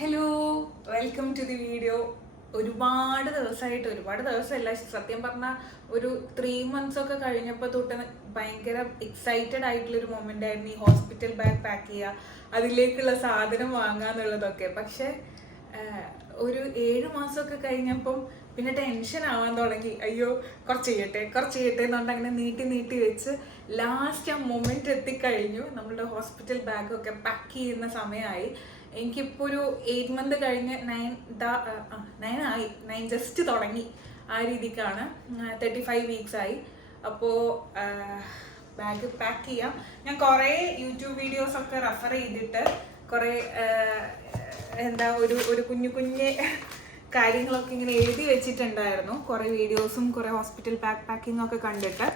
Hello, welcome to the video. ഒരുപാട് ദിവസമല്ല, സത്യം പറഞ്ഞാൽ ഒരു 3 months ഒക്കെ കഴിഞ്ഞപ്പോൾ തൊട്ട് ഭയങ്കര എക്സൈറ്റഡ് ആയിട്ടുള്ളൊരു മൊമെൻ്റ് ആയിരുന്നു ഈ ഹോസ്പിറ്റൽ ബാഗ് പാക്ക് ചെയ്യുക, അതിലേക്കുള്ള സാധനം വാങ്ങുക എന്നുള്ളതൊക്കെ. പക്ഷെ ഒരു 7 മാസമൊക്കെ കഴിഞ്ഞപ്പം പിന്നെ ടെൻഷൻ ആവാൻ തുടങ്ങി. അയ്യോ കുറച്ച് ചെയ്യട്ടെ എന്നുകൊണ്ട് അങ്ങനെ നീട്ടി വെച്ച് ലാസ്റ്റ് ആ മൊമെൻ്റ് എത്തിക്കഴിഞ്ഞു. നമ്മളുടെ ഹോസ്പിറ്റൽ ബാഗൊക്കെ പാക്ക് ചെയ്യുന്ന സമയമായി. എനിക്കിപ്പോൾ ഒരു 8 month കഴിഞ്ഞ് 9 ജസ്റ്റ് തുടങ്ങി. ആ രീതിക്കാണ് 35 weeks ആയി. അപ്പോൾ ബാഗ് പാക്ക് ചെയ്യാം. ഞാൻ കുറേ യൂട്യൂബ് വീഡിയോസൊക്കെ റെഫർ ചെയ്തിട്ട് കുറേ ഒരു കുഞ്ഞു കാര്യങ്ങളൊക്കെ ഇങ്ങനെ എഴുതി വെച്ചിട്ടുണ്ടായിരുന്നു. കുറേ വീഡിയോസും കുറേ ഹോസ്പിറ്റൽ ബാഗ് പാക്കിംഗ് ഒക്കെ കണ്ടിട്ട്,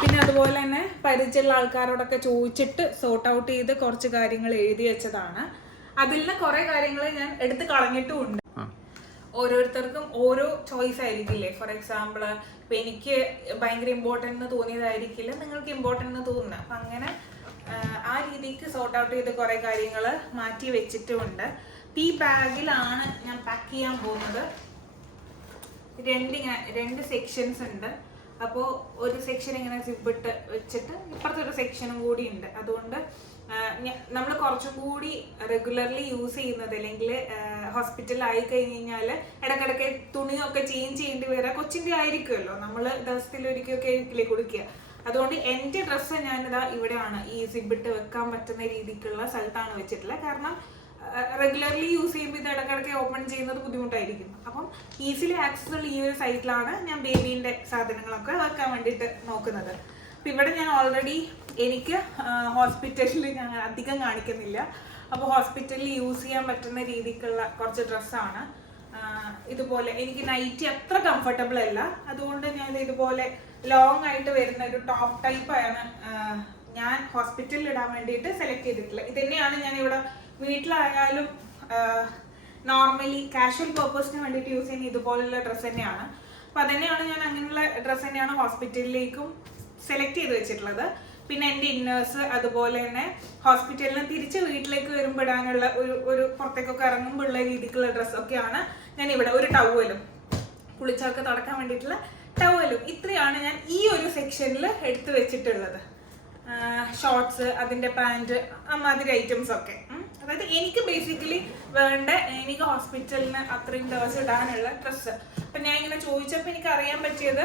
പിന്നെ അതുപോലെ തന്നെ പരിചയമുള്ള ആൾക്കാരോടൊക്കെ ചോദിച്ചിട്ട് സോർട്ട് ഔട്ട് ചെയ്ത് കുറച്ച് കാര്യങ്ങൾ എഴുതി വെച്ചതാണ്. അതിൽ നിന്ന് കുറേ കാര്യങ്ങൾ ഞാൻ എടുത്ത് കളഞ്ഞിട്ടുമുണ്ട്. ഓരോരുത്തർക്കും ഓരോ ചോയ്സ് ആയിരിക്കില്ലേ. ഫോർ എക്സാമ്പിൾ ഇപ്പം എനിക്ക് ഭയങ്കര ഇമ്പോർട്ടൻ്റ് എന്ന് തോന്നിയതായിരിക്കില്ല നിങ്ങൾക്ക് ഇമ്പോർട്ടൻ്റ് എന്ന് തോന്നുന്നത്. അപ്പം അങ്ങനെ ആ രീതിക്ക് സോർട്ട് ഔട്ട് ചെയ്ത് കുറേ കാര്യങ്ങൾ മാറ്റി വെച്ചിട്ടുമുണ്ട്. ഈ ബാഗിലാണ് ഞാൻ പാക്ക് ചെയ്യാൻ പോകുന്നത്. രണ്ട് സെക്ഷൻസ് ഉണ്ട്. അപ്പോൾ ഒരു സെക്ഷൻ ഇങ്ങനെ സിബിട്ട് വെച്ചിട്ട് ഇപ്പുറത്തെ ഒരു സെക്ഷനും കൂടി ഉണ്ട്. അതുകൊണ്ട് നമ്മൾ കുറച്ചും കൂടി റെഗുലർലി യൂസ് ചെയ്യുന്നത്, അല്ലെങ്കിൽ ഹോസ്പിറ്റലിൽ ആയി കഴിഞ്ഞ് കഴിഞ്ഞാൽ ഇടയ്ക്കിടയ്ക്ക് തുണിയൊക്കെ ചേഞ്ച് ചെയ്യേണ്ടി വരാം. കൊച്ചിൻ്റെ ആയിരിക്കുമല്ലോ, നമ്മൾ ദിവസത്തിലൊരിക്കലൊക്കെ ആയിരിക്കില്ലേ കൊടുക്കുക. അതുകൊണ്ട് എൻ്റെ ഡ്രസ്സ് ഞാനിതാ ഇവിടെയാണ് ഈ സിബിട്ട് വെക്കാൻ പറ്റുന്ന രീതിക്കുള്ള സ്ഥലത്താണ് വെച്ചിട്ടുള്ളത്. കാരണം റെഗുലർലി യൂസ് ചെയ്യുമ്പോൾ ഇത് ഇടയ്ക്കിടയ്ക്ക് ഓപ്പൺ ചെയ്യുന്നത് ബുദ്ധിമുട്ടായിരിക്കും. അപ്പം ഈസിലി ആക്സസിബിൾ ഈ ഒരു സൈറ്റിലാണ് ഞാൻ ബേബീൻ്റെ സാധനങ്ങളൊക്കെ വെക്കാൻ വേണ്ടിയിട്ട് നോക്കുന്നത്. അപ്പം ഇവിടെ ഞാൻ ഓൾറെഡി എനിക്ക് ഹോസ്പിറ്റലിൽ ഞാൻ അധികം കാണിക്കുന്നില്ല. അപ്പോൾ ഹോസ്പിറ്റലിൽ യൂസ് ചെയ്യാൻ പറ്റുന്ന രീതിക്കുള്ള കുറച്ച് ഡ്രസ്സാണ്. ഇതുപോലെ എനിക്ക് നൈറ്റി അത്ര കംഫർട്ടബിൾ അല്ല, അതുകൊണ്ട് ഞാൻ ഇതുപോലെ ലോങ് ആയിട്ട് വരുന്ന ഒരു ടോപ്പ് ടൈപ്പാണ് ഞാൻ ഹോസ്പിറ്റലിൽ ഇടാൻ വേണ്ടിയിട്ട് സെലക്ട് ചെയ്തിട്ടുള്ളത്. ഇത് തന്നെയാണ് ഞാൻ ഇവിടെ വീട്ടിലായാലും നോർമലി കാഷ്വൽ പർപ്പസിന് വേണ്ടിയിട്ട് യൂസ് ചെയ്യുന്ന ഇതുപോലുള്ള ഡ്രസ്സ് തന്നെയാണ്. അപ്പോൾ അതുതന്നെയാണ് ഞാൻ അങ്ങനെയുള്ള ഡ്രസ്സ് തന്നെയാണ് ഹോസ്പിറ്റലിലേക്കും സെലക്ട് ചെയ്ത് വെച്ചിട്ടുള്ളത്. പിന്നെ എൻ്റെ ഇന്നേഴ്സ്, അതുപോലെ തന്നെ ഹോസ്പിറ്റലിൽ നിന്ന് തിരിച്ച് വീട്ടിലേക്ക് വരുമ്പോൾ ഇടാനുള്ള ഒരു പുറത്തേക്കൊക്കെ ഇറങ്ങുമ്പോൾ ഉള്ള രീതിക്കുള്ള ഡ്രസ്സൊക്കെയാണ് ഞാൻ ഇവിടെ. ഒരു ടവലും കുളിച്ചൊക്കെ തുടക്കാൻ വേണ്ടിയിട്ടുള്ള ടവലും, ഇത്രയാണ് ഞാൻ ഈ ഒരു സെക്ഷനിൽ എടുത്ത് വെച്ചിട്ടുള്ളത്. ഷോർട്സ്, അതിൻ്റെ പാൻറ്, അമ്മാതിരി ഐറ്റംസ് ഒക്കെ. അതായത് എനിക്ക് ബേസിക്കലി വേണ്ട, എനിക്ക് ഹോസ്പിറ്റലിന് അത്രയും ദിവസം ഇടാനുള്ള ഡ്രസ്സ്. അപ്പം ഞാൻ ഇങ്ങനെ ചോദിച്ചപ്പോൾ എനിക്ക് അറിയാൻ പറ്റിയത്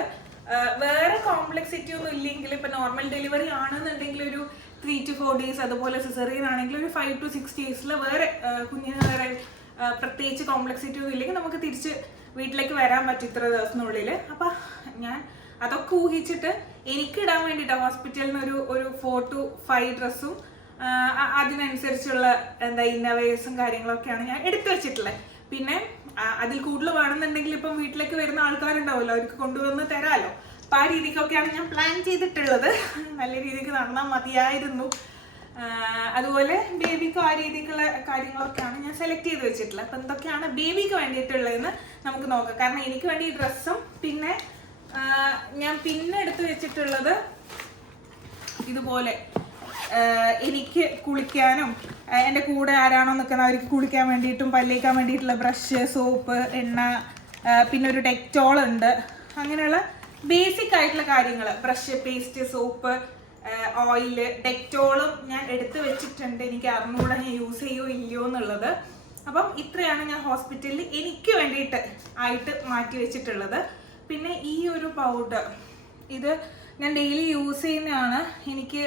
വേറെ കോംപ്ലക്സിറ്റി ഒന്നും ഇല്ലെങ്കിൽ, ഇപ്പം നോർമൽ ഡെലിവറി ആണെന്നുണ്ടെങ്കിൽ ഒരു 3 to 4 days, അതുപോലെ സിസേറിയൻ ആണെങ്കിൽ ഒരു 5 to 6 days വേറെ കുഞ്ഞിന് വേറെ പ്രത്യേകിച്ച് കോംപ്ലക്സിറ്റി ഒന്നും ഇല്ലെങ്കിൽ നമുക്ക് തിരിച്ച് വീട്ടിലേക്ക് വരാൻ പറ്റും ഇത്ര ദിവസത്തിനുള്ളിൽ. അപ്പം ഞാൻ അതൊക്കെ ഊഹിച്ചിട്ട് എനിക്ക് ഇടാൻ വേണ്ടിയിട്ട് ഹോസ്പിറ്റലിൽ നിന്ന് ഒരു 4 to 5 ഡ്രസ്സും അതിനനുസരിച്ചുള്ള ഇന്നവേഴ്സും കാര്യങ്ങളൊക്കെയാണ് ഞാൻ എടുത്തു വെച്ചിട്ടുള്ളത്. പിന്നെ അതിൽ കൂടുതൽ വേണമെന്നുണ്ടെങ്കിൽ ഇപ്പം വീട്ടിലേക്ക് വരുന്ന ആൾക്കാരുണ്ടാവുമല്ലോ, അവർക്ക് കൊണ്ടുവന്ന് തരാമല്ലോ. അപ്പം ആ രീതിക്കൊക്കെയാണ് ഞാൻ പ്ലാൻ ചെയ്തിട്ടുള്ളത്. നല്ല രീതിക്ക് നടന്നാൽ മതിയായിരുന്നു. അതുപോലെ ബേബിക്കും ആ രീതിക്കുള്ള കാര്യങ്ങളൊക്കെയാണ് ഞാൻ സെലക്ട് ചെയ്ത് വെച്ചിട്ടുള്ളത്. അപ്പം എന്തൊക്കെയാണ് ബേബിക്ക് വേണ്ടിയിട്ടുള്ളതെന്ന് നമുക്ക് നോക്കാം. കാരണം എനിക്ക് വേണ്ടി ഈ ഡ്രസ്സും പിന്നെ ഞാൻ പിന്നെ എടുത്ത് വെച്ചിട്ടുള്ളത് ഇതുപോലെ എനിക്ക് കുളിക്കാനും എൻ്റെ കൂടെ ആരാണോ നിൽക്കുന്നത് അവർക്ക് കുളിക്കാൻ വേണ്ടിയിട്ടും പല്ലേക്കാൻ വേണ്ടിയിട്ടുള്ള ബ്രഷ്, സോപ്പ്, എണ്ണ, പിന്നെ ഒരു ഡെറ്റോൾ ഉണ്ട്. അങ്ങനെയുള്ള ബേസിക് ആയിട്ടുള്ള കാര്യങ്ങൾ, ബ്രഷ്, പേസ്റ്റ്, സോപ്പ്, ഓയില്, ഡെറ്റോളും ഞാൻ എടുത്ത് വെച്ചിട്ടുണ്ട്. എനിക്ക് അറിഞ്ഞുകൂടെ ഞാൻ യൂസ് ചെയ്യുമോ ഇല്ലയോ എന്നുള്ളത്. അപ്പം ഇത്രയാണ് ഞാൻ ഹോസ്പിറ്റലിൽ എനിക്ക് വേണ്ടിയിട്ട് ആയിട്ട് മാറ്റി വെച്ചിട്ടുള്ളത്. പിന്നെ ഈ ഒരു പൗഡർ, ഇത് ഞാൻ ഡെയിലി യൂസ് ചെയ്യുന്നതാണ്. എനിക്ക്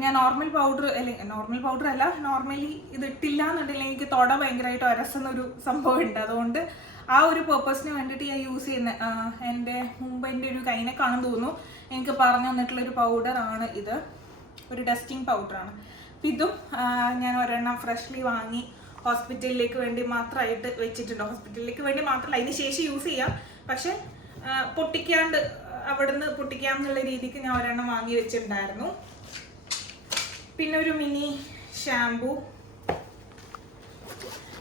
ഞാൻ നോർമൽ പൗഡർ അല്ല, നോർമലി ഇത് ഇട്ടില്ല എന്നുണ്ടെങ്കിൽ എനിക്ക് തൊട ഭയങ്കരമായിട്ട് ഒരസുന്നൊരു സംഭവം ഉണ്ട്. അതുകൊണ്ട് ആ ഒരു പേർപ്പസിന് വേണ്ടിയിട്ട് ഞാൻ യൂസ് ചെയ്യുന്ന എൻ്റെ ഒരു കൈനെ കാണാൻ തോന്നുന്നു എനിക്ക് പറഞ്ഞു തന്നിട്ടുള്ളൊരു പൗഡറാണ് ഇത്. ഒരു ഡസ്റ്റിംഗ് പൗഡറാണ്. അപ്പം ഇതും ഞാൻ ഒരെണ്ണം ഫ്രഷ്ലി വാങ്ങി ഹോസ്പിറ്റലിലേക്ക് വേണ്ടി മാത്രമായിട്ട് വെച്ചിട്ടുണ്ട്. ഹോസ്പിറ്റലിലേക്ക് വേണ്ടി മാത്രമല്ല, അതിന് ശേഷം യൂസ് ചെയ്യാം. പക്ഷെ പൊട്ടിക്കാണ്ട് അവിടുന്ന് പൊട്ടിക്കാം എന്നുള്ള രീതിക്ക് ഞാൻ ഒരെണ്ണം വാങ്ങി വെച്ചിട്ടുണ്ടായിരുന്നു. പിന്നെ ഒരു മിനി ഷാംപൂ.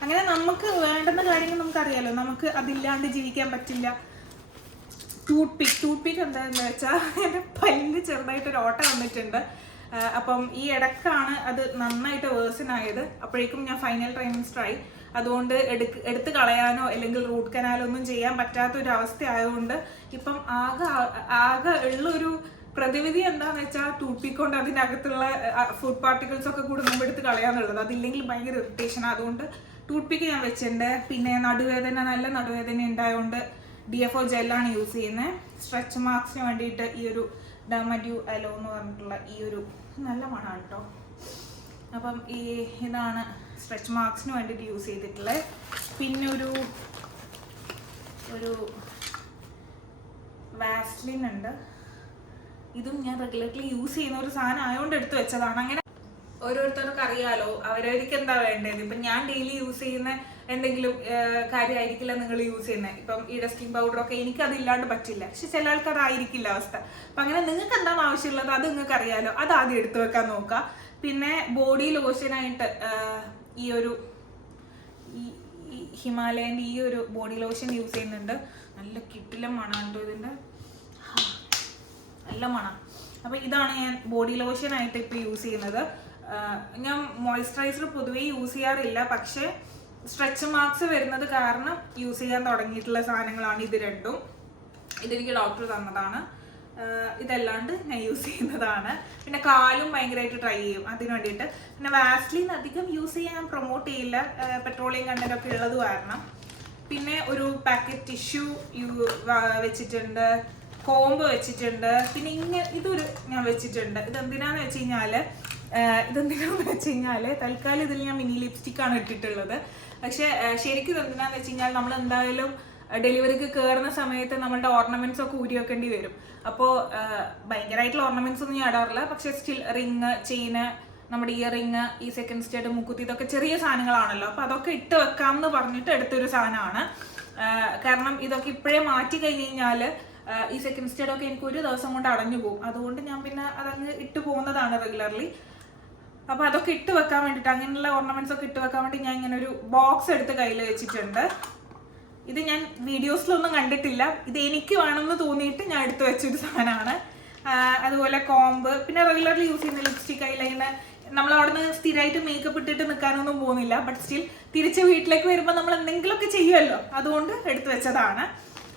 അങ്ങനെ നമുക്ക് വേണ്ടുന്ന കാര്യങ്ങൾ നമുക്കറിയാലോ, നമുക്ക് അതില്ലാണ്ട് ജീവിക്കാൻ പറ്റില്ല. ടൂത്ത് പിക്ക് എന്താണെന്ന് വെച്ചാൽ എൻ്റെ പല്ല് ചെറുതായിട്ടൊരു ഓട്ട വന്നിട്ടുണ്ട്. അപ്പം ഈ ഇടക്കാണ് അത് നന്നായിട്ട് വേഴ്സനായത്. അപ്പോഴേക്കും ഞാൻ ഫൈനൽ ട്രൈമസ്റ്റർ ആയി. അതുകൊണ്ട് എടുത്ത് കളയാനോ അല്ലെങ്കിൽ റൂട്ട് കനാലോ ഒന്നും ചെയ്യാൻ പറ്റാത്തൊരു അവസ്ഥ ആയതുകൊണ്ട് ഇപ്പം ആകെ ഉള്ളൊരു പ്രതിവിധി എന്താണെന്ന് വെച്ചാൽ ടൂത്ത്പിക്ക് അതിനകത്തുള്ള ഫുഡ് പാർട്ടിക്കിൾസ് ഒക്കെ കൂടുമ്പോൾ എടുത്ത് കളയാന്നുള്ളത്. അതില്ലെങ്കിൽ ഭയങ്കര ഇറിറ്റേഷനാണ്. അതുകൊണ്ട് ടൂത്ത്പിക്ക് ഞാൻ വെച്ചിട്ടുണ്ട്. പിന്നെ നടുവേദന, നല്ല നടുവേദന ഉണ്ടായതുകൊണ്ട് DFO ജെല്ലാണ് യൂസ് ചെയ്യുന്നത്. സ്ട്രെച്ച് മാർക്സിന് വേണ്ടിയിട്ട് ഈ ഒരു ഡെർമഡ്യൂ അലോ എന്ന് പറഞ്ഞിട്ടുള്ള ഈ ഒരു നല്ല മണമാണ് കേട്ടോ. അപ്പം ഇതാണ് സ്ട്രെച്ച് മാർക്സിന് വേണ്ടിയിട്ട് യൂസ് ചെയ്തിട്ടുള്ളത്. പിന്നെ ഒരു വാസ്ലിൻ ഉണ്ട്. ഇതും ഞാൻ റെഗുലർലി യൂസ് ചെയ്യുന്ന ഒരു സാധനം ആയതുകൊണ്ട് എടുത്ത് വെച്ചതാണ്. അങ്ങനെ ഓരോരുത്തർക്ക് അറിയാലോ അവരവർക്ക് എന്താ വേണ്ടത്. ഇപ്പം ഞാൻ ഡെയിലി യൂസ് ചെയ്യുന്ന എന്തെങ്കിലും കാര്യമായിരിക്കില്ല നിങ്ങൾ യൂസ് ചെയ്യുന്നത്. ഇപ്പം ഈ ഡസ്റ്റിംഗ് പൗഡറൊക്കെ എനിക്ക് അതില്ലാണ്ട് പറ്റില്ല. പക്ഷെ ചില ആൾക്ക് അതായിരിക്കില്ല അവസ്ഥ. അപ്പം അങ്ങനെ നിങ്ങൾക്ക് എന്താണ് ആവശ്യമുള്ളത് അത് നിങ്ങൾക്ക് അറിയാലോ, അത് ആദ്യം എടുത്തു വെക്കാൻ നോക്കുക. പിന്നെ ബോഡി ലോഷനായിട്ട് ഈ ഹിമാലയൻ്റെ ഈ ഒരു ബോഡി ലോഷൻ യൂസ് ചെയ്യുന്നുണ്ട്. നല്ല കിട്ടിലും മണമാണ് കേട്ടോ ഇതിൻ്റെ, നല്ല മണം. അപ്പം ഇതാണ് ഞാൻ ബോഡി ലോഷനായിട്ട് ഇപ്പോൾ യൂസ് ചെയ്യുന്നത്. ഞാൻ മോയ്സ്ചറൈസർ പൊതുവേ യൂസ് ചെയ്യാറില്ല, പക്ഷേ സ്ട്രെച്ച് മാർക്സ് വരുന്നത് കാരണം യൂസ് ചെയ്യാൻ തുടങ്ങിയിട്ടുള്ള സാധനങ്ങളാണ് ഇത് രണ്ടും. ഇതെനിക്ക് ഡോക്ടർ തന്നതാണ്. ഇതല്ലാണ്ട് ഞാൻ യൂസ് ചെയ്യുന്നതാണ്. പിന്നെ കാലും ഭയങ്കരമായിട്ട് ട്രൈ ചെയ്യും അതിന് വേണ്ടിയിട്ട്. പിന്നെ വാസ്ലിൻ അധികം യൂസ് ചെയ്യാൻ പ്രൊമോട്ട് ചെയ്യില്ല, പെട്രോളിയം കണ്ടൻ്റൊക്കെ ഉള്ളത് കാരണം. പിന്നെ ഒരു പാക്കറ്റ് ടിഷ്യൂ വെച്ചിട്ടുണ്ട്, കോമ്പ് വെച്ചിട്ടുണ്ട്. പിന്നെ ഇതൊരു ഞാൻ വെച്ചിട്ടുണ്ട്. ഇതെന്തിനാന്ന് വെച്ച് കഴിഞ്ഞാൽ തൽക്കാലം ഇതിൽ ഞാൻ മിനി ലിപ്സ്റ്റിക്കാണ് ഇട്ടിട്ടുള്ളത്. പക്ഷെ ശരിക്കും ഇതെന്തിനാന്ന് വെച്ച് കഴിഞ്ഞാൽ നമ്മൾ എന്തായാലും ഡെലിവറിക്ക് കയറുന്ന സമയത്ത് നമ്മളുടെ ഓർണമെന്റ്സ് ഒക്കെ ഊരി വെക്കേണ്ടി വരും. അപ്പോൾ ഭയങ്കരമായിട്ടുള്ള ഓർണമെന്റ്സ് ഒന്നും ഞാൻ ഇടാറില്ല. പക്ഷെ സ്റ്റിൽ റിങ്, ചെയിന്, നമ്മുടെ ഇയർ റിങ്, ഈ സെക്കൻഡ് സ്റ്റേഡ്, മുക്കുത്തി, ഇതൊക്കെ ചെറിയ സാധനങ്ങളാണല്ലോ. അപ്പോൾ അതൊക്കെ ഇട്ട് വെക്കാം എന്ന് പറഞ്ഞിട്ട് എടുത്തൊരു സാധനമാണ്. കാരണം ഇതൊക്കെ ഇപ്പോഴേ മാറ്റി കഴിഞ്ഞ് കഴിഞ്ഞാൽ ഈ സെക്കൻഡ് സ്റ്റേഡൊക്കെ എനിക്ക് ഒരു ദിവസം കൊണ്ട് അടഞ്ഞു പോകും. അതുകൊണ്ട് ഞാൻ പിന്നെ അതങ്ങ് ഇട്ട് പോകുന്നതാണ് റെഗുലർലി. അപ്പോൾ അതൊക്കെ ഇട്ട് വെക്കാൻ വേണ്ടിയിട്ട്, അങ്ങനെയുള്ള ഓർണമെന്റ്സ് ഒക്കെ ഇട്ട് വെക്കാൻ വേണ്ടി ഞാൻ ഇങ്ങനെ ഒരു ബോക്സ് എടുത്ത് കയ്യിൽ വെച്ചിട്ടുണ്ട്. ഇത് ഞാൻ വീഡിയോസിലൊന്നും കണ്ടിട്ടില്ല, ഇത് എനിക്ക് വേണമെന്ന് തോന്നിയിട്ട് ഞാൻ എടുത്ത് വെച്ചൊരു സാധനമാണ്. അതുപോലെ കോമ്പ്, പിന്നെ റെഗുലർലി യൂസ് ചെയ്യുന്ന ലിപ്സ്റ്റിക്, ഐലൈനർ. നമ്മൾ അവിടെ നിന്ന് സ്ഥിരമായിട്ട് മേക്കപ്പ് ഇട്ടിട്ട് നിൽക്കാനൊന്നും പോകുന്നില്ല, ബട്ട് സ്റ്റിൽ തിരിച്ച് വീട്ടിലേക്ക് വരുമ്പോൾ നമ്മൾ എന്തെങ്കിലുമൊക്കെ ചെയ്യുമല്ലോ, അതുകൊണ്ട് എടുത്തു വെച്ചതാണ്.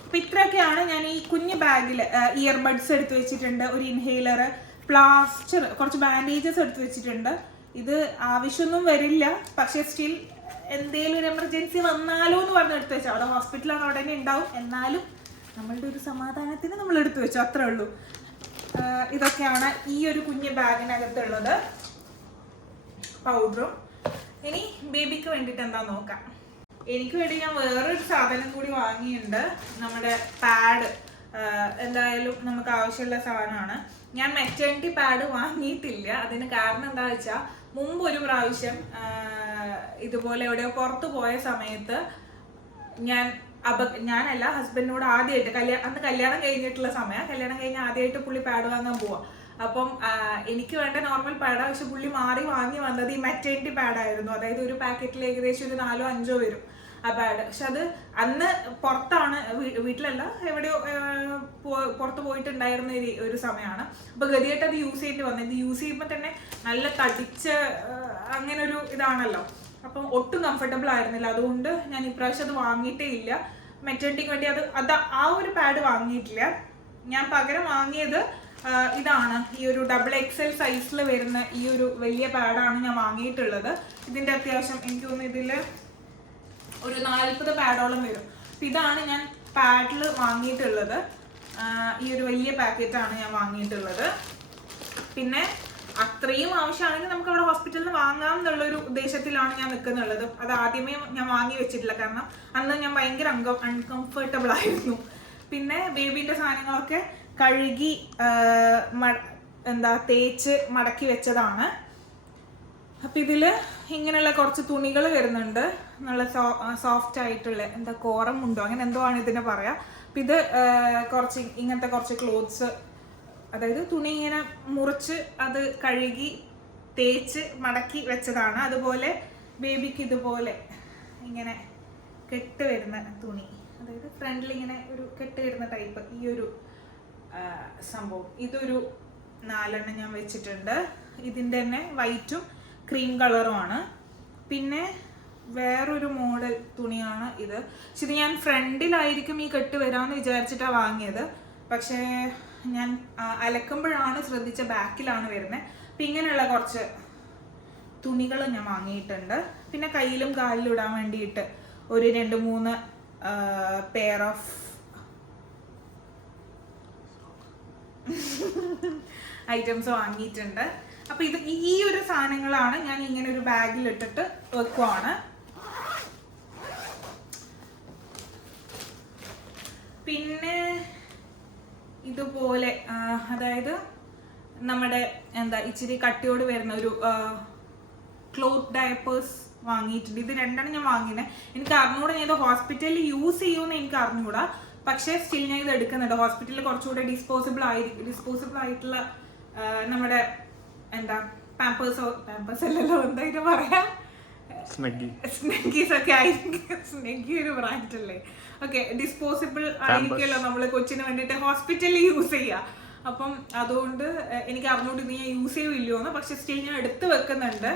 അപ്പം ഇത്രയൊക്കെയാണ് ഞാൻ ഈ കുഞ്ഞു ബാഗിൽ. ഇയർബഡ്സ് എടുത്ത് വെച്ചിട്ടുണ്ട്, ഒരു ഇൻഹേലർ, പ്ലാസ്റ്റർ, കുറച്ച് ബാൻഡേജസ് എടുത്ത് വെച്ചിട്ടുണ്ട്. ഇത് ആവശ്യമൊന്നും വരില്ല, പക്ഷേ സ്റ്റിൽ എന്തെങ്കിലും ഒരു എമർജൻസി വന്നാലോ എന്ന് പറഞ്ഞ് എടുത്ത് വെച്ചാൽ, അവിടെ ഹോസ്പിറ്റലാണ്, അവിടെ തന്നെ ഉണ്ടാവും. എന്നാലും നമ്മളുടെ ഒരു സമാധാനത്തിന് നമ്മൾ എടുത്തു വെച്ചു, അത്രേ ഉള്ളൂ. ഇതൊക്കെയാണ് ഈ ഒരു കുഞ്ഞ് ബാഗിനകത്തുള്ളത്. പൗഡറും. ഇനി ബേബിക്ക് വേണ്ടിയിട്ട് എന്താ നോക്കാം. എനിക്ക് വേണ്ടി ഞാൻ വേറൊരു സാധനം കൂടി വാങ്ങിയിട്ടുണ്ട്, നമ്മുടെ പാഡ്. എന്തായാലും നമുക്ക് ആവശ്യമുള്ള സാധനമാണ്. ഞാൻ മെറ്റേണിറ്റി പാഡ് വാങ്ങിയിട്ടില്ല. അതിന് കാരണം എന്താ വെച്ചാൽ, മുമ്പ് ഒരു പ്രാവശ്യം ഇതുപോലെ എവിടെയോ പുറത്ത് പോയ സമയത്ത് ഞാനല്ല, ഹസ്ബൻഡിനോട് ആദ്യമായിട്ട് അന്ന് കല്യാണം കഴിഞ്ഞിട്ടുള്ള സമയം, കല്യാണം കഴിഞ്ഞ് ആദ്യമായിട്ട് പുള്ളി പാഡ് വാങ്ങാൻ പോവാം. അപ്പം എനിക്ക് വേണ്ട നോർമൽ പാഡാണ്, പക്ഷെ പുള്ളി മാറി വാങ്ങി വന്നത് ഈ മെറ്റേണിറ്റി പാഡായിരുന്നു. അതായത് ഒരു പാക്കറ്റിൽ ഏകദേശം ഒരു 4-5 വരും ആ പാഡ്. പക്ഷെ അത് അന്ന് പുറത്താണ്, വീട്ടിലല്ല, എവിടെയോ പുറത്ത് പോയിട്ടുണ്ടായിരുന്ന ഒരു സമയമാണ്. അപ്പോൾ ഗതിയായിട്ട് അത് യൂസ് ചെയ്യേണ്ടി വന്നത്. ഇത് യൂസ് ചെയ്യുമ്പോൾ തന്നെ നല്ല തടിച്ച് അങ്ങനെ ഒരു ഇതാണല്ലോ, അപ്പം ഒട്ടും കംഫർട്ടബിൾ ആയിരുന്നില്ല. അതുകൊണ്ട് ഞാൻ ഇപ്രാവശ്യം അത് വാങ്ങിയിട്ടേ ഇല്ല. മെറ്റേണിറ്റിക്ക് വേണ്ടി അത് ആ ഒരു പാഡ് വാങ്ങിയിട്ടില്ല. ഞാൻ പകരം വാങ്ങിയത് ഇതാണ്, ഈ ഒരു XXL സൈസിൽ വരുന്ന ഈ ഒരു വലിയ പാഡാണ് ഞാൻ വാങ്ങിയിട്ടുള്ളത്. ഇതിൻ്റെ അത്യാവശ്യം എനിക്ക് തോന്നുന്നു ഇതിൽ ഒരു 40 പാഡോളം വരും. അപ്പം ഇതാണ് ഞാൻ പാഡിൽ വാങ്ങിയിട്ടുള്ളത്. ഈ ഒരു വലിയ പാക്കറ്റാണ് ഞാൻ വാങ്ങിയിട്ടുള്ളത്. പിന്നെ അത്രയും ആവശ്യമാണെങ്കിൽ നമുക്ക് അവിടെ ഹോസ്പിറ്റലിൽ നിന്ന് വാങ്ങാം എന്നുള്ളൊരു ഉദ്ദേശത്തിലാണ് ഞാൻ നിൽക്കുന്നുള്ളത്. അത് ആദ്യമേ ഞാൻ വാങ്ങി വെച്ചിട്ടില്ല, കാരണം അന്ന് ഞാൻ ഭയങ്കര അൺകംഫർട്ടബിൾ ആയിരുന്നു. പിന്നെ ബേബീൻ്റെ സാധനങ്ങളൊക്കെ കഴുകി തേച്ച് മടക്കി വെച്ചതാണ്. അപ്പം ഇതിൽ ഇങ്ങനെയുള്ള കുറച്ച് തുണികൾ വരുന്നുണ്ട്, നല്ല സോഫ്റ്റ് ആയിട്ടുള്ള കോറമുണ്ടോ അങ്ങനെ എന്തോ ആണ് ഇതിനെ പറയാം. അപ്പം ഇത് ഇങ്ങനത്തെ കുറച്ച് ക്ലോത്ത്സ്, അതായത് തുണി ഇങ്ങനെ മുറിച്ച് അത് കഴുകി തേച്ച് മടക്കി വെച്ചതാണ്. അതുപോലെ ബേബിക്ക് ഇതുപോലെ ഇങ്ങനെ കെട്ട് വരുന്ന തുണി, അതായത് ഫ്രണ്ടിൽ ഇങ്ങനെ ഒരു കെട്ട് വരുന്ന ടൈപ്പ് ഈ ഒരു സംഭവം, ഇതൊരു 4 ഞാൻ വെച്ചിട്ടുണ്ട്. ഇതിൻ്റെ തന്നെ വൈറ്റും ക്രീം കളറുമാണ്. പിന്നെ വേറൊരു മോഡൽ തുണിയാണ് ഇത്. പക്ഷെ ഇത് ഞാൻ ഫ്രണ്ടിലായിരിക്കും ഈ കെട്ട് വരാമെന്ന് വിചാരിച്ചിട്ടാണ് വാങ്ങിയത്. പക്ഷേ ഞാൻ അലക്കുമ്പോഴാണ് ശ്രദ്ധിച്ച ബാക്കിലാണ് വരുന്നത്. അപ്പം ഇങ്ങനെയുള്ള കുറച്ച് തുണികൾ ഞാൻ വാങ്ങിയിട്ടുണ്ട്. പിന്നെ കയ്യിലും കാലിലും ഇടാൻ വേണ്ടിയിട്ട് ഒരു 2-3 പെയർ ഓഫ് ഐറ്റംസ് വാങ്ങിയിട്ടുണ്ട്. അപ്പം ഇത് ഈ ഒരു സാധനങ്ങളാണ് ഞാൻ ഇങ്ങനെ ഒരു ബാഗിൽ ഇട്ടിട്ട് വെക്കുവാണ്. പിന്നെ ഇതുപോലെ അതായത് നമ്മുടെ ഇച്ചിരി കട്ടിയോട് വരുന്ന ഒരു ക്ലോത്ത് ഡയപ്പേഴ്സ് വാങ്ങിയിട്ടുണ്ട്. ഇത് 2 ഞാൻ വാങ്ങിയത്. എനിക്ക് അറിഞ്ഞൂടാ ഞാൻ ഇത് ഹോസ്പിറ്റലിൽ യൂസ് ചെയ്യുമെന്ന് എനിക്ക് അറിഞ്ഞൂടാ. പക്ഷേ സ്റ്റിൽ ഞാൻ ഇത് എടുക്കുന്നുണ്ട്. ഹോസ്പിറ്റലിൽ കുറച്ചുകൂടെ ഡിസ്പോസിബിൾ ആയിട്ടുള്ള നമ്മുടെ പാമ്പേഴ്സ് അല്ലല്ലോ, എന്താ ഇത് പറയാ, സ്നെഗീസ് ഒക്കെ ആയിരിക്കും. സ്നെഗി ഒരു ബ്രാൻഡ് അല്ലേ? ഓക്കെ, ഡിസ്പോസിബിൾ ആയിരിക്കുമല്ലോ നമ്മൾ കൊച്ചിന് വേണ്ടിയിട്ട് ഹോസ്പിറ്റലിൽ യൂസ് ചെയ്യുക. അപ്പം അതുകൊണ്ട് എനിക്ക് അറിഞ്ഞുകൊണ്ട് ഇത് ഞാൻ യൂസ് ചെയ്യുമല്ലോ എന്ന്. പക്ഷെ സ്റ്റിൽ ഞാൻ എടുത്ത് വെക്കുന്നുണ്ട്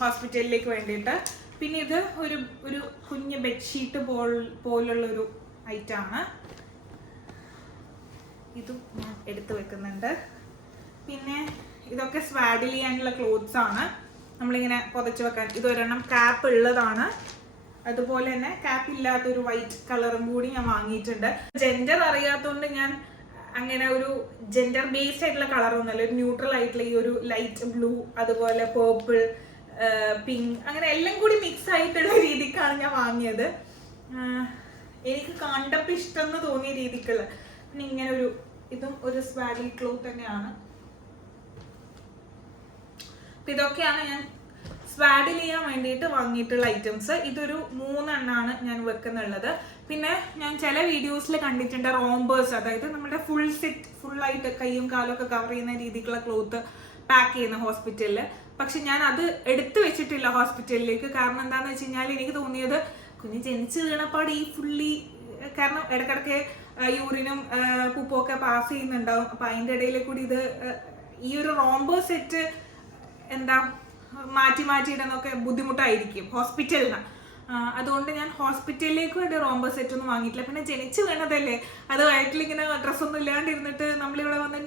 ഹോസ്പിറ്റലിലേക്ക് വേണ്ടിയിട്ട്. പിന്നെ ഇത് ഒരു കുഞ്ഞ് ബെഡ്ഷീറ്റ് പോലുള്ളൊരു ഐറ്റമാണ്. ഇതും ഞാൻ എടുത്ത് വെക്കുന്നുണ്ട്. പിന്നെ ഇതൊക്കെ സ്വാഡിൽ ചെയ്യാനുള്ള ക്ലോത്ത്സ് ആണ്, നമ്മളിങ്ങനെ പുതച്ച് വെക്കാൻ. ഇതൊരെണ്ണം ക്യാപ്പ് ഉള്ളതാണ്. അതുപോലെ തന്നെ ക്യാപ്പ് ഇല്ലാത്തൊരു വൈറ്റ് കളറും കൂടി ഞാൻ വാങ്ങിയിട്ടുണ്ട്. ജെൻഡർ അറിയാത്തതുകൊണ്ട് ഞാൻ അങ്ങനെ ഒരു ജെൻഡർ ബേസ്ഡ് ആയിട്ടുള്ള കളറൊന്നുമല്ല, ഒരു ന്യൂട്രൽ ആയിട്ടുള്ള ഈ ഒരു ലൈറ്റ് ബ്ലൂ, അതുപോലെ പേർപ്പിൾ, പിങ്ക്, അങ്ങനെ എല്ലാം കൂടി മിക്സ് ആയിട്ടുള്ള രീതിക്കാണ് ഞാൻ വാങ്ങിയത്. എനിക്ക് കണ്ടപ്പോൾ ഇഷ്ടം എന്ന് തോന്നിയ രീതിക്കുള്ള. പിന്നെ ഇങ്ങനെ ഇതും ഒരു സ്വാഡിൽ ക്ലോത്ത് തന്നെയാണ്. ഇതൊക്കെയാണ് ഞാൻ സ്വാഡിൽ ചെയ്യാൻ വേണ്ടിയിട്ട് വാങ്ങിയിട്ടുള്ള ഐറ്റംസ്. ഇതൊരു 3 എണ്ണമാണ് ഞാൻ വെക്കുന്നുള്ളത്. പിന്നെ ഞാൻ ചില വീഡിയോസിൽ കണ്ടിട്ടുണ്ട് റോംബേഴ്സ്, അതായത് നമ്മുടെ ഫുള്ളായിട്ട് കൈയും കാലും ഒക്കെ കവർ ചെയ്യുന്ന രീതിക്കുള്ള ക്ലോത്ത് പാക്ക് ചെയ്യുന്ന ഹോസ്പിറ്റലിൽ. പക്ഷെ ഞാൻ അത് എടുത്തു വെച്ചിട്ടില്ല ഹോസ്പിറ്റലിലേക്ക്. കാരണം എന്താണെന്ന് വെച്ച് കഴിഞ്ഞാൽ എനിക്ക് തോന്നിയത് കുഞ്ഞ് ജനിച്ച് വീണപ്പാട് ഈ ഫുള്ളി, കാരണം ഇടയ്ക്കിടയ്ക്ക് യൂറിനും പൂപ്പൊക്കെ പാസ് ചെയ്യുന്നുണ്ടാവും. അപ്പം അതിൻ്റെ ഇടയിൽ കൂടി ഈ ഒരു റോംബോ സെറ്റ് മാറ്റിയിടുന്നൊക്കെ ബുദ്ധിമുട്ടായിരിക്കും ഹോസ്പിറ്റലിന്. അതുകൊണ്ട് ഞാൻ ഹോസ്പിറ്റലിലേക്ക് വേണ്ടി റോംബോ സെറ്റ് ഒന്നും വാങ്ങിയിട്ടില്ല. പിന്നെ ജനിച്ച് വീണതല്ലേ, അത് വയറ്റിലിങ്ങനെ ഡ്രസ്സൊന്നും ഇല്ലാണ്ടിരുന്നിട്ട് നമ്മളിവിടെ വന്ന്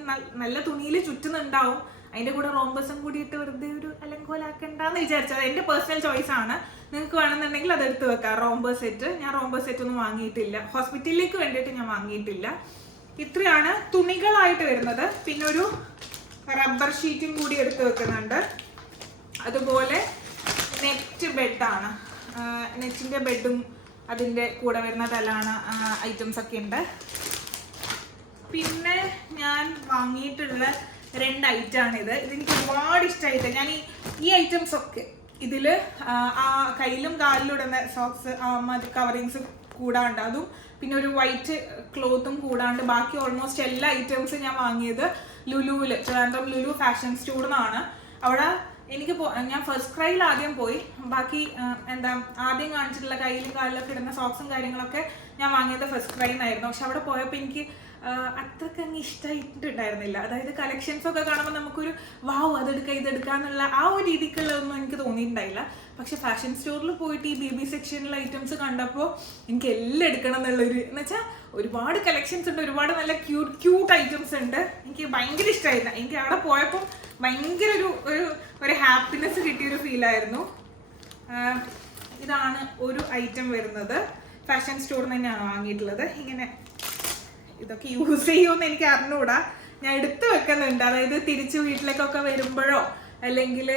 നല്ല തുണിയിൽ ചുറ്റുന്നുണ്ടാവും. അതിൻ്റെ കൂടെ റോംബസും കൂടിയിട്ട് വെറുതെ ഒരു അലങ്കോലാക്കണ്ടെന്ന് വിചാരിച്ചത് എൻ്റെ പേഴ്സണൽ ചോയ്സ് ആണ്. നിങ്ങൾക്ക് വേണമെന്നുണ്ടെങ്കിൽ അതെടുത്ത് വെക്കാം റോംബോ സെറ്റ്. ഞാൻ റോംബോ സെറ്റ് ഒന്നും വാങ്ങിയിട്ടില്ല, ഹോസ്പിറ്റലിലേക്ക് വേണ്ടിയിട്ട് ഞാൻ വാങ്ങിയിട്ടില്ല. ഇത്രയാണ് തുണികളായിട്ട് വരുന്നത്. പിന്നെ ഒരു റബ്ബർ ഷീറ്റും കൂടി എടുത്ത് വെക്കുന്നുണ്ട്. അതുപോലെ നെറ്റ് ബെഡാണ്, നെറ്റിൻ്റെ ബെഡും അതിൻ്റെ കൂടെ വരുന്ന തലാണ് ഐറ്റംസ് ഒക്കെ ഉണ്ട്. പിന്നെ ഞാൻ വാങ്ങിയിട്ടുള്ള 2 ഐറ്റമാണിത്. ഇതെനിക്ക് ഒരുപാട് ഇഷ്ടമായിട്ട് ഞാൻ ഈ ഐറ്റംസ് ഒക്കെ ഇതിൽ കയ്യിലും കാലിലും ഇടുന്ന സോക്സ് കവറിങ്സ് കൂടാണ്ട്, അതും പിന്നെ ഒരു വൈറ്റ് ക്ലോത്തും കൂടാണ്ട് ബാക്കി ഓൾമോസ്റ്റ് എല്ലാ ഐറ്റംസും ഞാൻ വാങ്ങിയത് ലുലുവിൽ, ട്രിവാൻഡ്രം ലുലു ഫാഷൻ സ്റ്റോറിനാണ്. അവിടെ ഞാൻ ഫസ്റ്റ് ക്രൈയിൽ ആദ്യം പോയി. ബാക്കി ആദ്യം കാണിച്ചിട്ടുള്ള കയ്യിലും കാലിലൊക്കെ ഇടുന്ന സോക്സും കാര്യങ്ങളൊക്കെ ഞാൻ വാങ്ങിയത് ഫസ്റ്റ് ക്രൈന്നായിരുന്നു. പക്ഷെ അവിടെ പോയപ്പോൾ എനിക്ക് അത്രയ്ക്ക് അങ്ങ് ഇഷ്ടമായിട്ടുണ്ടായിരുന്നില്ല. അതായത് കളക്ഷൻസ് ഒക്കെ കാണുമ്പോൾ നമുക്കൊരു വാവ് അതെടുക്കുക ഇതെടുക്കാന്നുള്ള ആ ഒരു രീതിക്കുള്ളതൊന്നും എനിക്ക് തോന്നിയിട്ടുണ്ടായില്ല. പക്ഷെ ഫാഷൻ സ്റ്റോറിൽ പോയിട്ട് ഈ ബേബി സെക്ഷനിലെ ഐറ്റംസ് കണ്ടപ്പോൾ എനിക്ക് എല്ലാം എടുക്കണം എന്നുള്ളൊരു, എന്ന് വെച്ചാൽ ഒരുപാട് കളക്ഷൻസ് ഉണ്ട്, ഒരുപാട് നല്ല ക്യൂട്ട് ഐറ്റംസ് ഉണ്ട്. എനിക്ക് ഭയങ്കര ഇഷ്ടമായിരുന്നു. എനിക്ക് അവിടെ പോയപ്പോൾ ഭയങ്കര ഒരു ഹാപ്പിനെസ് കിട്ടിയൊരു ഫീലായിരുന്നു. ഇതാണ് ഒരു ഐറ്റം വരുന്നത്. ഫാഷൻ സ്റ്റോറിൽ തന്നെയാണ് വാങ്ങിയിട്ടുള്ളത്. ഇങ്ങനെ ഇതൊക്കെ യൂസ് ചെയ്യുമെന്ന് എനിക്ക് അറിഞ്ഞുകൂടാ, ഞാൻ എടുത്തു വെക്കുന്നുണ്ട്. അതായത് തിരിച്ച് വീട്ടിലേക്കൊക്കെ വരുമ്പോഴോ അല്ലെങ്കിൽ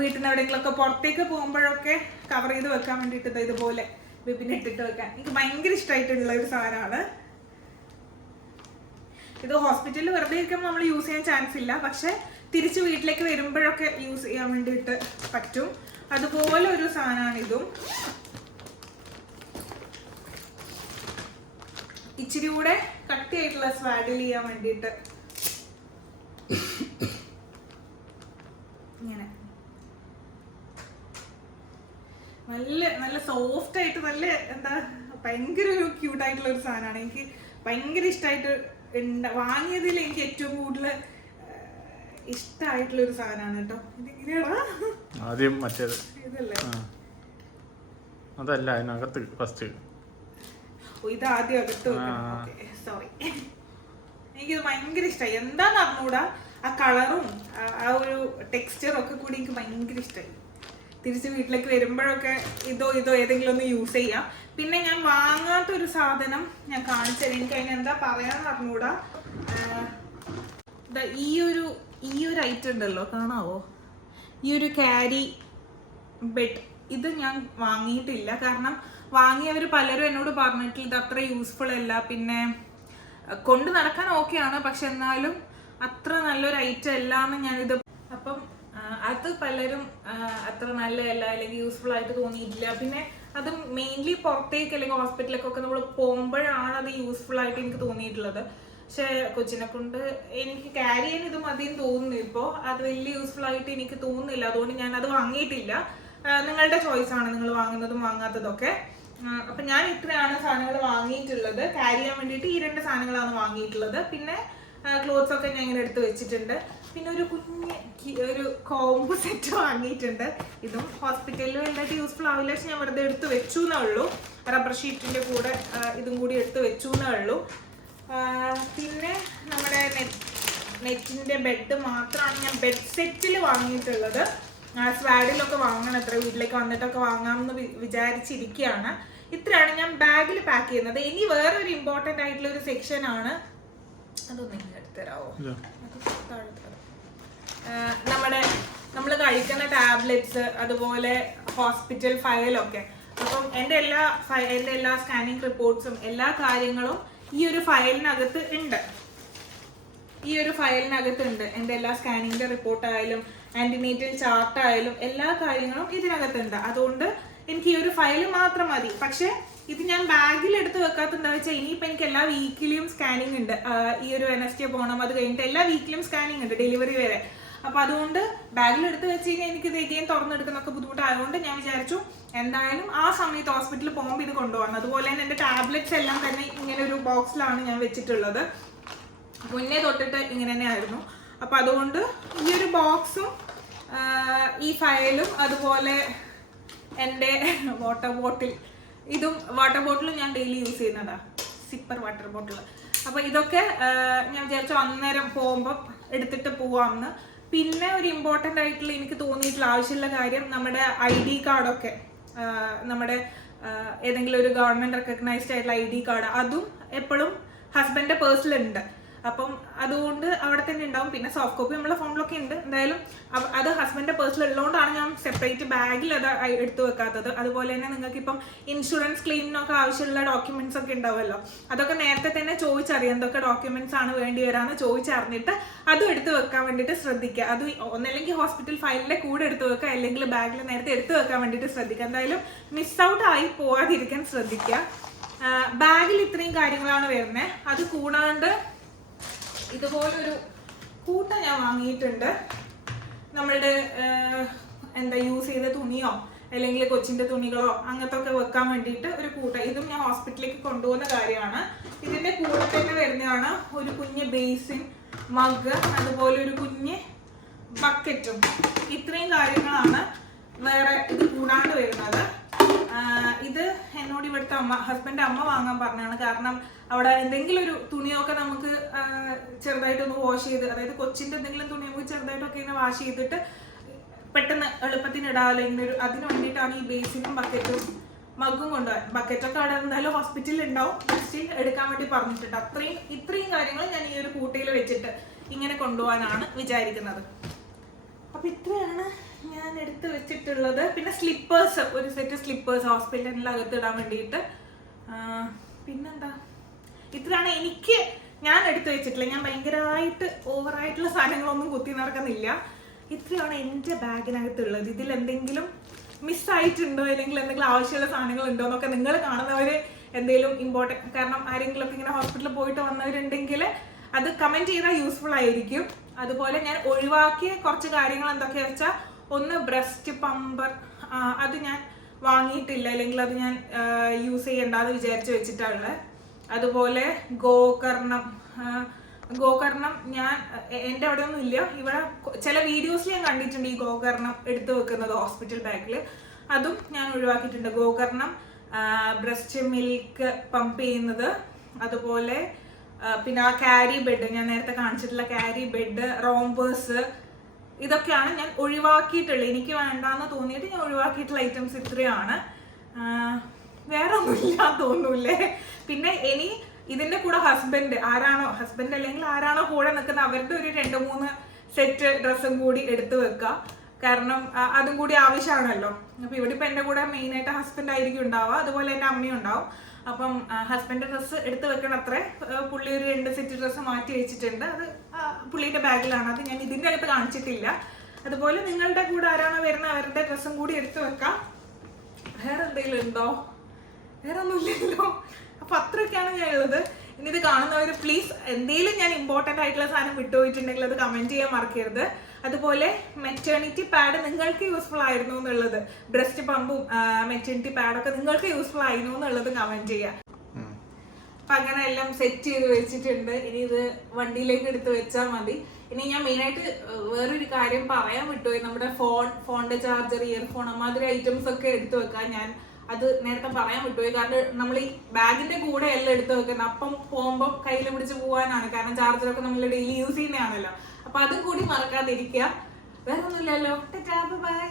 വീട്ടിൽ നിന്ന് എവിടെയെങ്കിലുമൊക്കെ പുറത്തേക്ക് പോകുമ്പോഴൊക്കെ കവർ ചെയ്ത് വെക്കാൻ വേണ്ടിയിട്ട് ഇതുപോലെ വിപിനിട്ടിട്ട് വെക്കാൻ എനിക്ക് ഭയങ്കര ഇഷ്ടമായിട്ടുള്ള ഒരു സാധനമാണ്. ഇത് ഹോസ്പിറ്റലിൽ വെറുതെ ഇരിക്കുമ്പോൾ നമ്മൾ യൂസ് ചെയ്യാൻ ചാൻസ് ഇല്ല, പക്ഷെ തിരിച്ച് വീട്ടിലേക്ക് വരുമ്പോഴൊക്കെ യൂസ് ചെയ്യാൻ വേണ്ടിയിട്ട് പറ്റും. അതുപോലെ ഒരു സാധനമാണ് ഇതും. ഇച്ചിരി കൂടെ കട്ടിയായിട്ടുള്ള സ്വാഡിൽ ചെയ്യാൻ വേണ്ടിയിട്ട് ഇങ്ങനെ നല്ല സോഫ്റ്റ് ആയിട്ട് നല്ല ഭയങ്കര ഒരു ക്യൂട്ടായിട്ടുള്ള ഒരു സാധനമാണ്. എനിക്ക് ഭയങ്കര ഇഷ്ടമായിട്ട് വാങ്ങിയതിൽ എനിക്ക് ഏറ്റവും കൂടുതൽ ഇഷ്ടമായിട്ടുള്ള ഒരു സാധനമാണ് കേട്ടോ. ഇതിങ്ങനെയാണോ ആദ്യം മറ്റേത്? ഇതല്ലേ, അതല്ല അതിനകത്ത് ഫസ്റ്റ്. ഇത് ആദ്യം അകത്ത് സോറി. എനിക്കിത് ഭയങ്കര ഇഷ്ടമായി. എന്താന്ന് അറിഞ്ഞൂടാ, ആ കളറും ആ ഒരു ടെക്സ്ചറും ഒക്കെ കൂടി എനിക്ക് ഭയങ്കര ഇഷ്ടമായി. തിരിച്ച് വീട്ടിലേക്ക് വരുമ്പോഴൊക്കെ ഇതോ ഏതെങ്കിലും ഒന്ന് യൂസ് ചെയ്യാം. പിന്നെ ഞാൻ വാങ്ങാത്തൊരു സാധനം ഞാൻ കാണിച്ചത്, എനിക്ക് അതിന് എന്താ പറയാന്ന് അറിഞ്ഞൂടാ. ഈ ഒരു ഐറ്റം ഉണ്ടല്ലോ, കാണാവോ? ഈ ഒരു ക്യാരി ബെഡ്, ഇത് ഞാൻ വാങ്ങിയിട്ടില്ല. കാരണം വാങ്ങിയവർ പലരും എന്നോട് പറഞ്ഞിട്ടില്ല ഇത് അത്ര യൂസ്ഫുൾ അല്ല. പിന്നെ കൊണ്ട് നടക്കാൻ ഓക്കെയാണ്, പക്ഷെ എന്നാലും അത്ര നല്ലൊരു ഐറ്റം അല്ല എന്ന് ഞാനിത്. അപ്പം അത് പലരും അത്ര നല്ലതല്ല അല്ലെങ്കിൽ യൂസ്ഫുൾ ആയിട്ട് തോന്നിയിട്ടില്ല. പിന്നെ അത് മെയിൻലി പുറത്തേക്ക് അല്ലെങ്കിൽ ഹോസ്പിറ്റലിലേക്കൊക്കെ നമ്മൾ പോകുമ്പോഴാണ് അത് യൂസ്ഫുൾ ആയിട്ട് എനിക്ക് തോന്നിയിട്ടുള്ളത്. പക്ഷെ കൊച്ചിനെ കൊണ്ട് എനിക്ക് ക്യാരി ചെയ്യാൻ ഇത് മതിയെന്ന് തോന്നുന്നു. ഇപ്പോൾ അത് വലിയ യൂസ്ഫുൾ ആയിട്ട് എനിക്ക് തോന്നുന്നില്ല. അതുകൊണ്ട് ഞാൻ അത് വാങ്ങിയിട്ടില്ല. നിങ്ങളുടെ ചോയ്സാണ് നിങ്ങൾ വാങ്ങുന്നതും വാങ്ങാത്തതൊക്കെ. അപ്പൊ ഞാൻ ഇത്രയാണ് സാധനങ്ങൾ വാങ്ങിയിട്ടുള്ളത്. ക്യാരി ചെയ്യാൻ വേണ്ടിയിട്ട് ഈ 2 സാധനങ്ങളാണ് വാങ്ങിയിട്ടുള്ളത്. പിന്നെ ക്ലോത്ത്സ് ഒക്കെ ഞാൻ ഇങ്ങനെ എടുത്ത് വെച്ചിട്ടുണ്ട്. പിന്നെ ഒരു കോംബോ സെറ്റ് വാങ്ങിയിട്ടുണ്ട്. ഇതും ഹോസ്പിറ്റലിൽ വലുതായിട്ട് യൂസ്ഫുൾ ആവില്ല, പക്ഷെ ഞാൻ വെറുതെ എടുത്ത് വെച്ചു എന്നേ ഉള്ളൂ. റബ്ബർ ഷീറ്റിന്റെ കൂടെ ഇതും കൂടി എടുത്ത് വെച്ചു എന്നേ ഉള്ളൂ. പിന്നെ നമ്മുടെ നെറ്റിന്റെ ബെഡ് മാത്രമാണ് ഞാൻ ബെഡ് സെറ്റിൽ വാങ്ങിയിട്ടുള്ളത്. സ്വാഡിലൊക്കെ വാങ്ങണം, എത്ര വീട്ടിലേക്ക് വന്നിട്ടൊക്കെ വാങ്ങാമെന്ന് വിചാരിച്ചിരിക്കുകയാണ്. ഇത്രയാണ് ഞാൻ ബാഗിൽ പാക്ക് ചെയ്യുന്നത്. ഇനി വേറൊരു ഇമ്പോർട്ടൻ്റ് ആയിട്ടുള്ള ഒരു സെക്ഷൻ ആണ്, അതൊന്നും ഇങ്ങനെ എടുത്തരാവോ? നമ്മൾ കഴിക്കുന്ന ടാബ്ലറ്റ്സ്, അതുപോലെ ഹോസ്പിറ്റൽ ഫയലൊക്കെ. അപ്പം എൻ്റെ എല്ലാ സ്കാനിങ് റിപ്പോർട്ട്സും എല്ലാ കാര്യങ്ങളും ഈ ഒരു ഫയലിനകത്ത് ഉണ്ട്. എൻ്റെ എല്ലാ സ്കാനിങ്ങിന്റെ റിപ്പോർട്ടായാലും ആന്റിനേറ്റൽ ചാർട്ട് ആയാലും എല്ലാ കാര്യങ്ങളും ഇതിനകത്തുണ്ട്. അതുകൊണ്ട് എനിക്ക് ഈ ഒരു ഫയൽ മാത്രം മതി. പക്ഷെ ഇത് ഞാൻ ബാഗിൽ എടുത്ത് വെക്കാത്ത എന്താ വെച്ചാൽ ഇനിയിപ്പോൾ എനിക്ക് എല്ലാ വീക്കിലിയും സ്കാനിങ് ഉണ്ട്. ഈ ഒരു വെനസ്ഡേ പോകണം, അത് കഴിഞ്ഞിട്ട് എല്ലാ വീക്കിലും സ്കാനിങ് ഉണ്ട്, ഡെലിവറി വരെ. അപ്പൊ അതുകൊണ്ട് ബാഗിൽ എടുത്ത് വെച്ച് കഴിഞ്ഞാൽ എനിക്ക് ഇത് എഗെയിൻ തുറന്നെടുക്കുന്നൊക്കെ ബുദ്ധിമുട്ടായതുകൊണ്ട് ഞാൻ വിചാരിച്ചു എന്തായാലും ആ സമയത്ത് ഹോസ്പിറ്റലിൽ പോകുമ്പോൾ ഇത് കൊണ്ടുപോകണം. അതുപോലെ തന്നെ എൻ്റെ ടാബ്ലറ്റ്സ് എല്ലാം തന്നെ ഇങ്ങനെ ഒരു ബോക്സിലാണ് ഞാൻ വെച്ചിട്ടുള്ളത്. മുന്നേ തൊട്ടിട്ട് ഇങ്ങനെ തന്നെ ആയിരുന്നു. അപ്പൊ അതുകൊണ്ട് ഈ ഒരു ബോക്സും ഈ ഫയലും അതുപോലെ എൻ്റെ വാട്ടർ ബോട്ടിലും ഞാൻ ഡെയിലി യൂസ് ചെയ്യുന്നതാ, സിപ്പർ വാട്ടർ ബോട്ടിൽ. അപ്പൊ ഇതൊക്കെ ഞാൻ വിചാരിച്ചു അന്നേരം പോകുമ്പോൾ എടുത്തിട്ട് പോവാമെന്ന്. പിന്നെ ഒരു ഇമ്പോർട്ടൻ്റ് ആയിട്ടുള്ള എനിക്ക് തോന്നിയിട്ടുള്ള ആവശ്യമുള്ള കാര്യം, നമ്മുടെ ID കാർഡൊക്കെ, നമ്മുടെ ഏതെങ്കിലും ഒരു ഗവൺമെന്റ് റെക്കഗ്നൈസ്ഡ് ആയിട്ടുള്ള ID കാർഡ്, അതും എപ്പോഴും ഹസ്ബൻഡിന്റെ പേഴ്സിലുണ്ട്. അപ്പം അതുകൊണ്ട് അവിടെ തന്നെ ഉണ്ടാവും. പിന്നെ സോഫ്റ്റ് കോപ്പി നമ്മളെ ഫോണിലൊക്കെ ഉണ്ട്. എന്തായാലും അത് ഹസ്ബൻഡിന്റെ പേഴ്സിൽ ഉള്ളതുകൊണ്ടാണ് ഞാൻ സെപ്പറേറ്റ് ബാഗിൽ അത് എടുത്തു വെക്കാത്തത്. അതുപോലെ തന്നെ നിങ്ങൾക്ക് ഇപ്പം ഇൻഷുറൻസ് ക്ലെയിമിനൊക്കെ ആവശ്യമുള്ള ഡോക്യുമെന്റ്സ് ഒക്കെ ഉണ്ടാവുമല്ലോ, അതൊക്കെ നേരത്തെ തന്നെ ചോദിച്ചറിയാം എന്തൊക്കെ ഡോക്യുമെന്റ്സ് ആണ് വേണ്ടി വരാമെന്ന് ചോദിച്ചറിഞ്ഞിട്ട് അതും എടുത്ത് വെക്കാൻ വേണ്ടിയിട്ട് ശ്രദ്ധിക്കുക. അത് ഒന്നല്ലെങ്കിൽ ഹോസ്പിറ്റൽ ഫയലിന്റെ കൂടെ എടുത്ത് വെക്കുക, അല്ലെങ്കിൽ ബാഗിൽ നേരത്തെ എടുത്ത് വെക്കാൻ വേണ്ടിയിട്ട് ശ്രദ്ധിക്കുക. എന്തായാലും മിസ് ഔട്ട് ആയി പോവാതിരിക്കാൻ ശ്രദ്ധിക്കുക. ബാഗിൽ ഇത്രയും കാര്യങ്ങളാണ് വരുന്നത്. അത് കൂടാണ്ട് ഇതുപോലൊരു കൂട്ട ഞാൻ വാങ്ങിയിട്ടുണ്ട്. നമ്മളുടെ യൂസ് ചെയ്ത തുണിയോ അല്ലെങ്കിൽ കൊച്ചിന്റെ തുണികളോ അങ്ങനത്തെ ഒക്കെ വെക്കാൻ വേണ്ടിയിട്ട് ഒരു കൂട്ട. ഇതും ഞാൻ ഹോസ്പിറ്റലിലേക്ക് കൊണ്ടുപോകുന്ന കാര്യമാണ്. ഇതിന്റെ കൂടെ തന്നെ വരുന്നതാണ് ഒരു കുഞ്ഞ് ബേസിൻ, മഗ്, അതുപോലെ ഒരു കുഞ്ഞ് ബക്കറ്റും. ഇത്രയും കാര്യങ്ങളാണ് വേറെ ഇത് കൂടാണ്ട് വരുന്നത്. ഇത് എന്നോട് ഇവിടുത്തെ ഹസ്ബൻഡ് അമ്മ വാങ്ങാൻ പറഞ്ഞാണ്. കാരണം അവിടെ എന്തെങ്കിലും ഒരു തുണിയൊക്കെ നമുക്ക് ചെറുതായിട്ടൊന്ന് വാഷ് ചെയ്ത്, അതായത് കൊച്ചിന്റെ എന്തെങ്കിലും തുണി നമുക്ക് ചെറുതായിട്ടൊക്കെ ഇങ്ങനെ വാഷ് ചെയ്തിട്ട് പെട്ടെന്ന് എളുപ്പത്തിന് ഇടാമല്ലോ, ഇങ്ങനെ ഒരു അതിന് വേണ്ടിയിട്ടാണ് ഈ ബേസിനും ബക്കറ്റും മഗ്ഗും കൊണ്ടുപോകാൻ. ബക്കറ്റൊക്കെ അവിടെ എന്തായാലും ഹോസ്പിറ്റലിൽ ഉണ്ടാവും, സ്റ്റിൽ എടുക്കാൻ വേണ്ടി പറഞ്ഞിട്ടുണ്ട്. ഇത്രയും കാര്യങ്ങൾ ഞാൻ ഈ ഒരു കൂട്ടയിൽ വെച്ചിട്ട് ഇങ്ങനെ കൊണ്ടുപോകാനാണ് വിചാരിക്കുന്നത്. അപ്പൊ ഇത്രയാണ് ഞാൻ എടുത്ത് വെച്ചിട്ടുള്ളത്. പിന്നെ സ്ലിപ്പേഴ്സ്, ഒരു സെറ്റ് സ്ലിപ്പേഴ്സ് ഹോസ്പിറ്റലിനകത്ത് ഇടാൻ വേണ്ടിയിട്ട്. പിന്നെന്താ, ഇത്രയാണ് ഞാൻ എടുത്തു വെച്ചിട്ടില്ല. ഞാൻ ഭയങ്കരമായിട്ട് ഓവറായിട്ടുള്ള സാധനങ്ങളൊന്നും കുത്തി നടക്കുന്നില്ല. ഇത്രയാണ് എൻ്റെ ബാഗിനകത്തുള്ളത്. ഇതിൽ എന്തെങ്കിലും മിസ്സായിട്ടുണ്ടോ അല്ലെങ്കിൽ എന്തെങ്കിലും ആവശ്യമുള്ള സാധനങ്ങൾ ഉണ്ടോ എന്നൊക്കെ നിങ്ങൾ കാണുന്നവർ എന്തെങ്കിലും ഇമ്പോർട്ടൻറ്റ്, കാരണം ആരെങ്കിലും ഒക്കെ ഇങ്ങനെ ഹോസ്പിറ്റലിൽ പോയിട്ട് വന്നവരുണ്ടെങ്കിൽ അത് കമൻറ്റ് ചെയ്താൽ യൂസ്ഫുൾ ആയിരിക്കും. അതുപോലെ ഞാൻ ഒഴിവാക്കിയ കുറച്ച് കാര്യങ്ങൾ എന്തൊക്കെയാ വെച്ചാൽ, ഒന്ന് ബ്രസ്റ്റ് പമ്പർ, അത് ഞാൻ വാങ്ങിയിട്ടില്ല, അല്ലെങ്കിൽ അത് ഞാൻ യൂസ് ചെയ്യണ്ടെന്ന് വിചാരിച്ച് വെച്ചിട്ടുള്ളത്. അതുപോലെ ഗോകർണം ഞാൻ എൻ്റെ അവിടെ ഒന്നും ഇല്ല. ഇവിടെ ചില വീഡിയോസിൽ ഞാൻ കണ്ടിട്ടുണ്ട് ഈ ഗോകർണം എടുത്തു വെക്കുന്നത് ഹോസ്പിറ്റൽ ബാഗിൽ. അതും ഞാൻ ഒഴിവാക്കിയിട്ടുണ്ട്. ഗോകർണം, ബ്രസ്റ്റ് മിൽക്ക് പമ്പ് ചെയ്യുന്നത്, അതുപോലെ പിന്നെ ആ ക്യാരി ബെഡ്, ഞാൻ നേരത്തെ കാണിച്ചിട്ടുള്ള ക്യാരി ബെഡ്, റോംബേഴ്സ്, ഇതൊക്കെയാണ് ഞാൻ ഒഴിവാക്കിയിട്ടുള്ളത്. എനിക്ക് വേണ്ടാന്ന് തോന്നിയിട്ട് ഞാൻ ഒഴിവാക്കിയിട്ടുള്ള ഐറ്റംസ് ഇത്രയാണ്. വേറെ ഒന്നുമില്ല തോന്നൂല്ലേ. പിന്നെ ഇനി ഇതിന്റെ കൂടെ ഹസ്ബൻഡ് അല്ലെങ്കിൽ ആരാണോ കൂടെ നിൽക്കുന്ന അവരുടെ ഒരു 2-3 സെറ്റ് ഡ്രസ്സും കൂടി എടുത്തു വെക്കുക. കാരണം അതും കൂടി ആവശ്യമാണല്ലോ. അപ്പൊ ഇവിടെ ഇപ്പൊ എന്റെ കൂടെ മെയിൻ ആയിട്ട് ഹസ്ബൻഡ് ആയിരിക്കും ഉണ്ടാവുക, അതുപോലെ എന്റെ അമ്മയും ഉണ്ടാവും. അപ്പം ഹസ്ബൻഡിന്റെ ഡ്രസ്സ് എടുത്തു വെക്കണം അത്രേ. പുള്ളി ഒരു 2 സെറ്റ് ഡ്രസ്സ് മാറ്റി വെച്ചിട്ടുണ്ട്. അത് പുള്ളിയുടെ ബാഗിലാണ്. അത് ഞാൻ ഇതിന്റെ അകത്ത് കാണിച്ചിട്ടില്ല. അതുപോലെ നിങ്ങളുടെ കൂടെ ആരാണോ വരുന്നത് അവരുടെ ഡ്രസ്സും കൂടി എടുത്തു വെക്കാം. വേറെ എന്തെങ്കിലും ഉണ്ടോ? വേറെ ഒന്നുമില്ലല്ലോ. അപ്പൊ അത്രയൊക്കെയാണ് ഞാൻ ഉള്ളത്. ഇനി ഇത് കാണുന്നവർ പ്ലീസ് എന്തെങ്കിലും ഞാൻ ഇമ്പോർട്ടൻ്റ് ആയിട്ടുള്ള സാധനം വിട്ടുപോയിട്ടുണ്ടെങ്കിൽ അത് കമന്റ് ചെയ്യാൻ മറക്കരുത്. അതുപോലെ മെറ്റേണിറ്റി പാഡ് നിങ്ങൾക്ക് യൂസ്ഫുൾ ആയിരുന്നു എന്നുള്ളത്, ബ്രസ്റ്റ് പമ്പും മെറ്റേണിറ്റി പാഡൊക്കെ നിങ്ങൾക്ക് യൂസ്ഫുൾ ആയിരുന്നു എന്നുള്ളത് കമന്റ് ചെയ്യാം. അപ്പൊ അങ്ങനെ എല്ലാം സെറ്റ് ചെയ്ത് വെച്ചിട്ടുണ്ട്. ഇനി ഇത് വണ്ടിയിലേക്ക് എടുത്ത് വെച്ചാൽ മതി. ഇനി ഞാൻ മെയിനായിട്ട് വേറൊരു കാര്യം പറയാൻ വിട്ടുപോയി. നമ്മുടെ ഫോണിന്റെ ചാർജർ, ഇയർഫോൺ, അമാതിരി ഐറ്റംസ് ഒക്കെ എടുത്തു വെക്കാൻ ഞാൻ അത് നേരത്തെ പറയാൻ വിട്ടുപോയി. കാരണം നമ്മൾ ഈ ബാഗിന്റെ കൂടെ എല്ലാം എടുത്ത് വെക്കുന്നത്. അപ്പം പോകുമ്പോൾ കയ്യിൽ പിടിച്ച് പോകാനാണ്. കാരണം ചാർജറൊക്കെ നമ്മൾ ഡെയിലി യൂസ് ചെയ്യുന്നതാണല്ലോ. അപ്പൊ അതും കൂടി മറക്കാതിരിക്കുക. വേറെ ഒന്നുമില്ലല്ലോ. ബൈ.